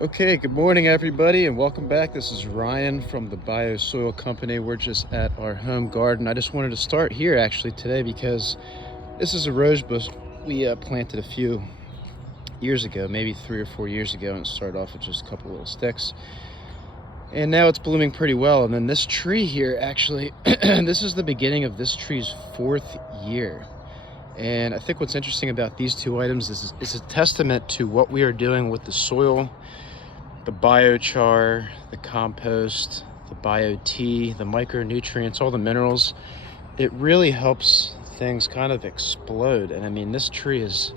Okay, good morning everybody and welcome back. This is Ryan from the Biosoil Company. We're just at our home garden. I just wanted to start here actually today because this is a rose bush we planted a few years ago, maybe 3 or 4 years ago, and it started off with just a couple little sticks. And now it's blooming pretty well. And then this tree here actually, this is the beginning of this tree's 4th year. And I think what's interesting about these two items is it's a testament to what we are doing with the soil, the biochar, the compost, the bio-tea, the micronutrients, all the minerals. It really helps things kind of explode. And I mean, this tree is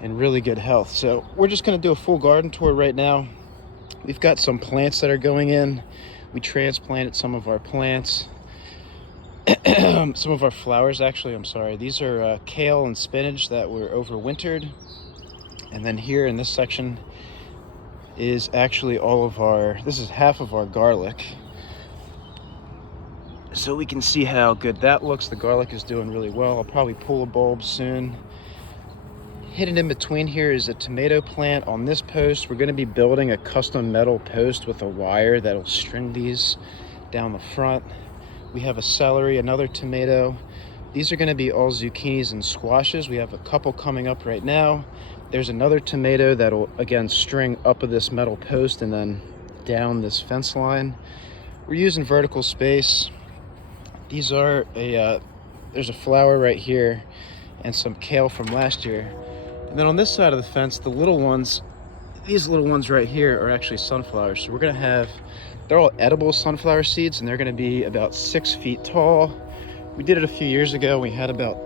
in really good health. So we're just gonna do a full garden tour right now. We've got some plants that are going in. We transplanted some of our plants. Some of our flowers, actually, I'm sorry. These are kale and spinach that were overwintered. And then here in this section is actually this is half of our garlic. So we can see how good that looks. The garlic is doing really well. I'll probably pull a bulb soon. Hidden in between here is a tomato plant. On this post, we're gonna be building a custom metal post with a wire that'll string these down the front. We have a celery, another tomato. These are gonna be all zucchinis and squashes. We have a couple coming up right now. There's another tomato that'll, again, string up of this metal post and then down this fence line. We're using vertical space. These are there's a flower right here and some kale from last year. And then on this side of the fence, the little ones, these little ones right here are actually sunflowers. So we're gonna have, they're all edible sunflower seeds and they're gonna be about 6 feet tall. We did it a few years ago. We had about,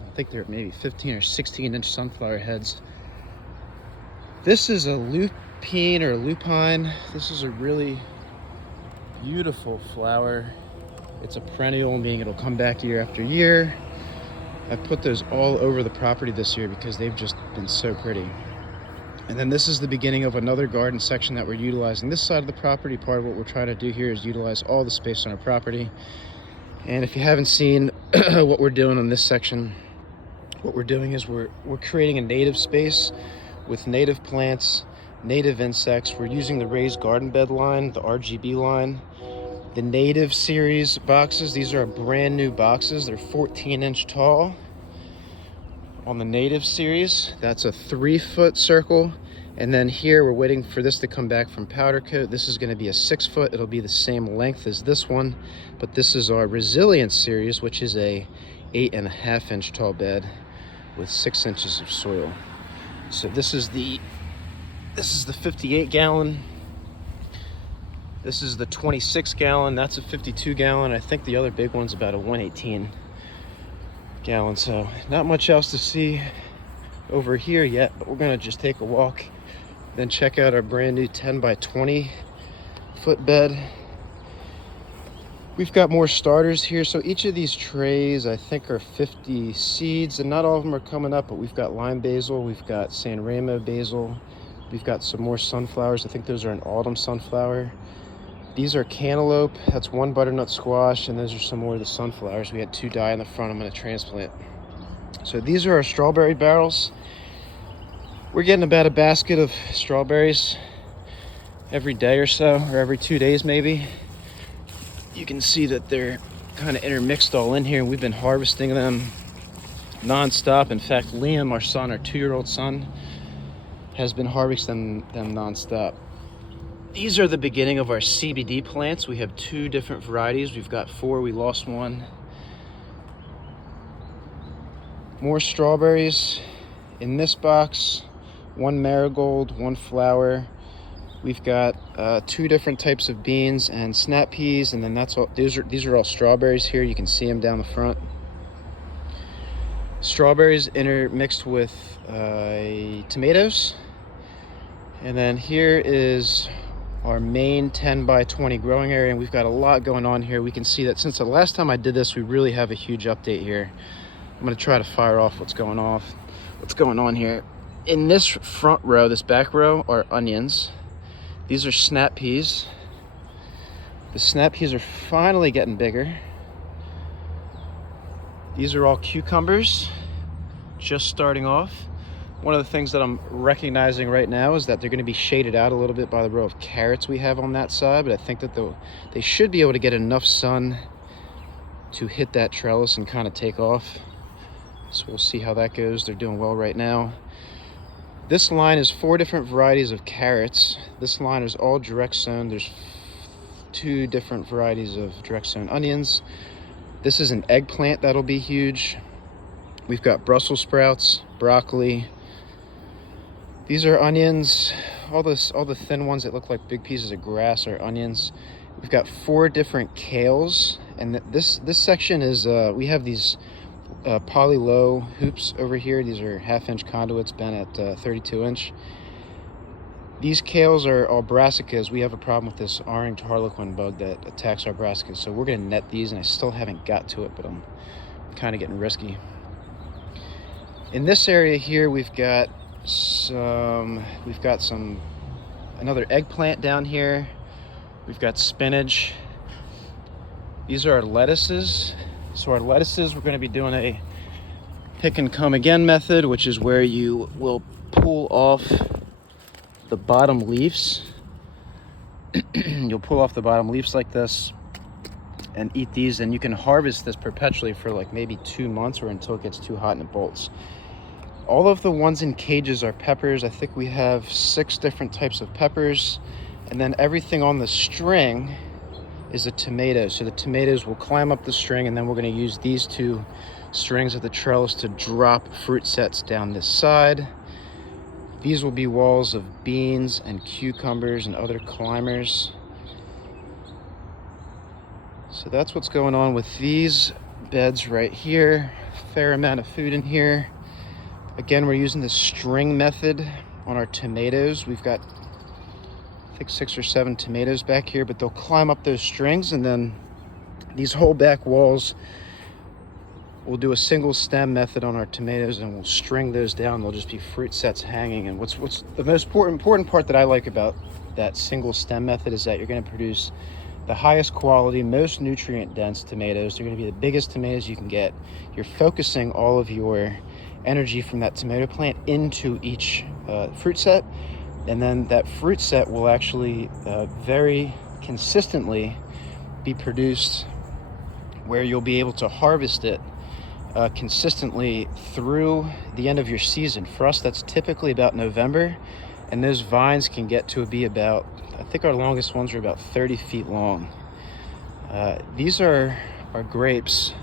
I think they're maybe 15 or 16-inch sunflower heads. This is a lupine or lupine. This is a really beautiful flower. It's a perennial, meaning it'll come back year after year. I've put those all over the property this year because they've just been so pretty. And then this is the beginning of another garden section that we're utilizing. This side of the property, part of what we're trying to do here is utilize all the space on our property. And if you haven't seen what we're doing on this section, what we're doing is we're creating a native space with native plants, native insects. We're using the raised garden bed line, the RGB line. The native series boxes, these are brand new boxes. They're 14-inch tall. On the native series, that's a 3-foot circle. And then here we're waiting for this to come back from powder coat. This is gonna be a 6-foot. It'll be the same length as this one, but this is our resilience series, which is a 8.5-inch tall bed with 6 inches of soil. So this is the 58-gallon. This is the 26-gallon. That's a 52-gallon. I think the other big one's about a 118-gallon. So not much else to see over here yet, but we're gonna just take a walk, then check out our brand new 10 by 20 foot bed. We've got more starters here. So each of these trays, I think, are 50 seeds, and not all of them are coming up, but we've got lime basil, we've got San Remo basil, we've got some more sunflowers. I think those are an autumn sunflower. These are cantaloupe, that's one butternut squash, and those are some more of the sunflowers. We had 2 die in the front, I'm gonna transplant. So these are our strawberry barrels. We're getting about a basket of strawberries every day or so, or every 2 days maybe. You can see that they're kind of intermixed all in here, and we've been harvesting them nonstop. In fact, Liam, our son, our 2-year-old son, has been harvesting them nonstop. These are the beginning of our CBD plants. We have 2 different varieties. We've got 4, we lost 1. More strawberries in this box, 1 marigold, 1 flower. We've got 2 different types of beans and snap peas, and then that's all. These are all strawberries here. You can see them down the front. Strawberries intermixed with tomatoes. And then here is our main 10 by 20 growing area, and we've got a lot going on here. We can see that since the last time I did this, we really have a huge update here. I'm gonna try to fire off what's going on here. In this front row, this back row, are onions. These are snap peas. The snap peas are finally getting bigger. These are all cucumbers, just starting off. One of the things that I'm recognizing right now is that they're going to be shaded out a little bit by the row of carrots we have on that side, but I think that they should be able to get enough sun to hit that trellis and kind of take off. So we'll see how that goes. They're doing well right now. This line is 4 different varieties of carrots. This line is all direct sown. There's 2 different varieties of direct sown onions. This is an eggplant that'll be huge. We've got Brussels sprouts, broccoli. These are onions. All the thin ones that look like big pieces of grass are onions. We've got 4 different kales, and this section is we have these poly low hoops over here. These are 1/2-inch conduits bent at 32-inch. These kales are all brassicas. We have a problem with this orange harlequin bug that attacks our brassicas, so we're going to net these, and I still haven't got to it, but I'm kind of getting risky. In this area here, we've got another eggplant down here. We've got spinach. These are our lettuces. So our lettuces, we're going to be doing a pick and come again method, which is where you will pull off the bottom leaves. You'll pull off the bottom leaves like this and eat these, and you can harvest this perpetually for like maybe 2 months or until it gets too hot and it bolts. All of the ones in cages are peppers. I think we have 6 different types of peppers. And then everything on the string is a tomato. So the tomatoes will climb up the string, and then we're going to use these 2 strings of the trellis to drop fruit sets down this side. These will be walls of beans and cucumbers and other climbers. So that's what's going on with these beds right here. Fair amount of food in here. Again, we're using the string method on our tomatoes. We've got, I think, 6 or 7 tomatoes back here, but they'll climb up those strings, and then these whole back walls, we'll do a single stem method on our tomatoes, and we'll string those down. They'll just be fruit sets hanging. And what's the most important part that I like about that single stem method is that you're going to produce the highest quality, most nutrient dense tomatoes. They're going to be the biggest tomatoes you can get. You're focusing all of your energy from that tomato plant into each fruit set, and then that fruit set will actually very consistently be produced where you'll be able to harvest it consistently through the end of your season. For us, that's typically about November, and those vines can get to be about, I think our longest ones are about 30 feet long. These are our grapes.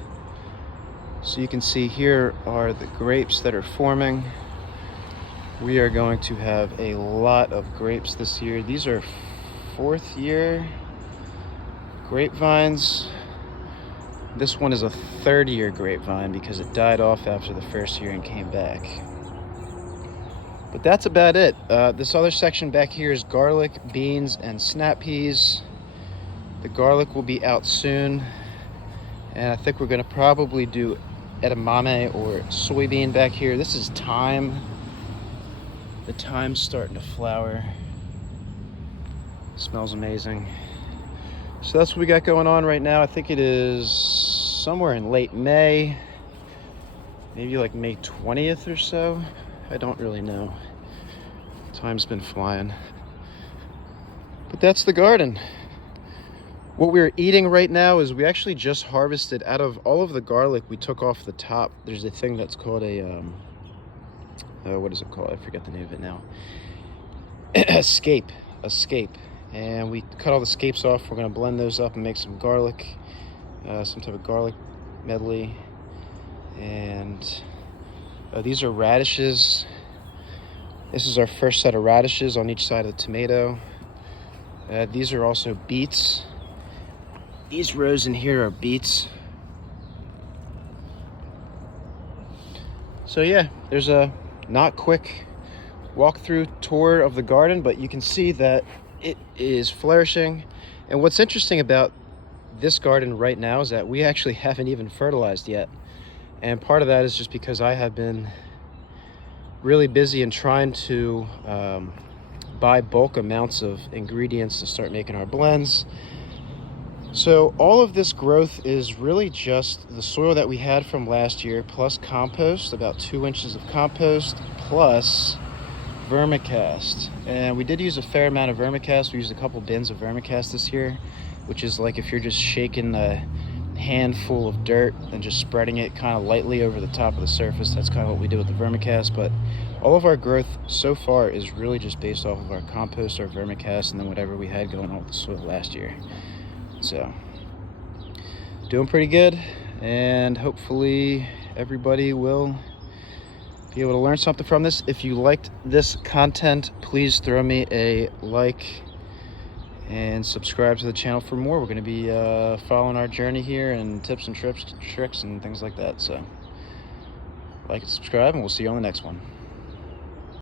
So you can see here are the grapes that are forming. We are going to have a lot of grapes this year. These are 4th year grapevines. This one is a 3rd year grapevine because it died off after the 1st year and came back. But that's about it. This other section back here is garlic, beans, and snap peas. The garlic will be out soon, and I think we're going to probably do edamame or soybean back here. This is thyme. The thyme's starting to flower. Smells amazing. So that's what we got going on right now. I think it is somewhere in late May, maybe like May 20th or so. I don't really know. Time's been flying. But that's the garden. What we're eating right now is we actually just harvested out of all of the garlic we took off the top. There's a thing that's called a, what is it called? I forget the name of it now. Escape. And we cut all the scapes off. We're gonna blend those up and make some garlic, some type of garlic medley. And these are radishes. This is our first set of radishes on each side of the tomato. These are also beets. These rows in here are beets. So yeah, there's a not quick walkthrough tour of the garden, but you can see that it is flourishing. And what's interesting about this garden right now is that we actually haven't even fertilized yet. And part of that is just because I have been really busy in trying to buy bulk amounts of ingredients to start making our blends. So all of this growth is really just the soil that we had from last year, plus compost, about 2 inches of compost, plus vermicast. And we did use a fair amount of vermicast. We used a couple bins of vermicast this year, which is like if you're just shaking a handful of dirt and just spreading it kind of lightly over the top of the surface. That's kind of what we do with the vermicast. But all of our growth so far is really just based off of our compost, our vermicast, and then whatever we had going on with the soil last year. So doing pretty good, and hopefully everybody will be able to learn something from this. If you liked this content, please throw me a like and subscribe to the channel for more. We're going to be following our journey here and tips and tricks and things like that. So like and subscribe, and we'll see you on the next one.